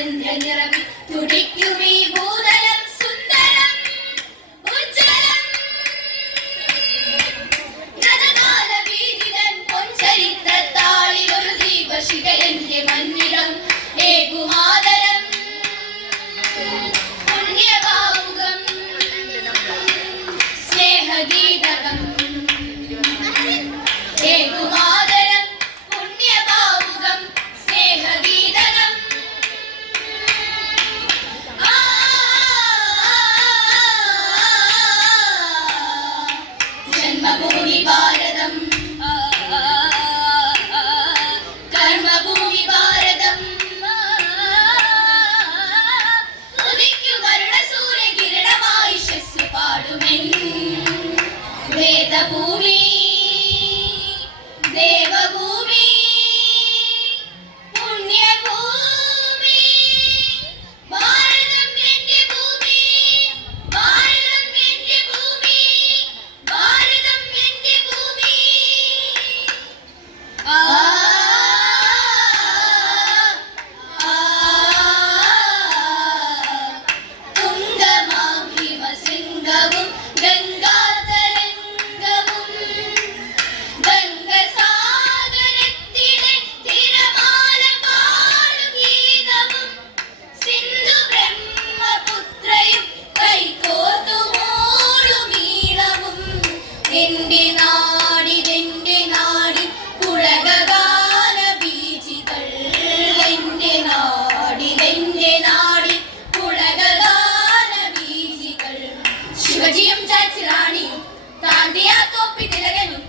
ചന്ദ്രനിറമി തുടിക്കുമീ ശിവജിയും ചാച്ചിലാണി റാണിയും താന്തിയാ തോപ്പി തിലകനു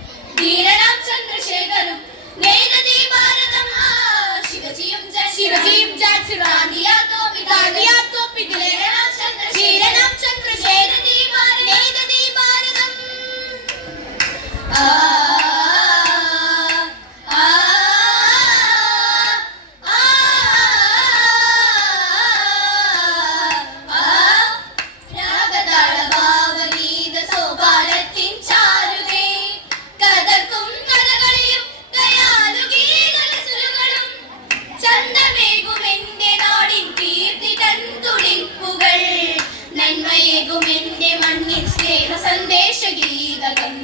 നന്മയേകുമെന്റെ മണ്ണിൽ സ്നേഹ സന്ദേശ ഗീതകം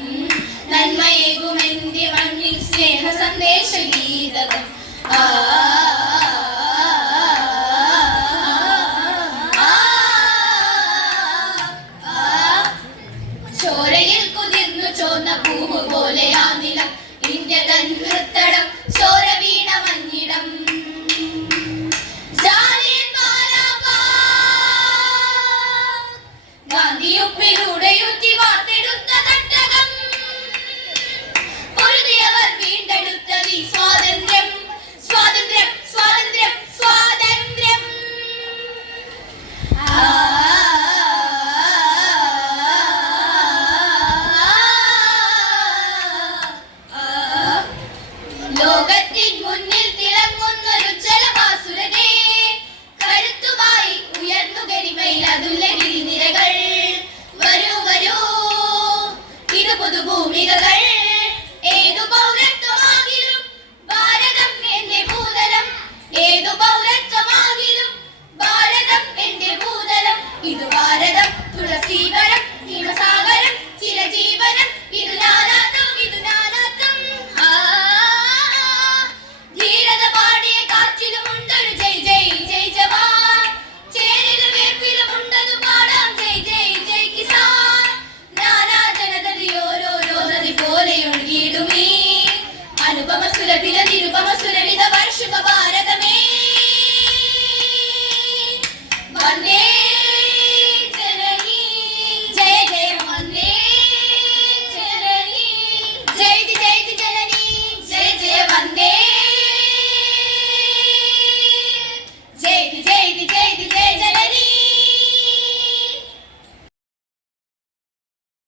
നന്മയേകുമെന്റെ മണ്ണിൽ സ്നേഹ സന്ദേശ ഗീതകം ആ ചോരയിൽ കുതിർന്നു ചോന്ന പൂവ് പോലെ ആ നില ഇന്ത്യ തൻ ഉയർന്നു കരിമയിൽ അതുലകിരി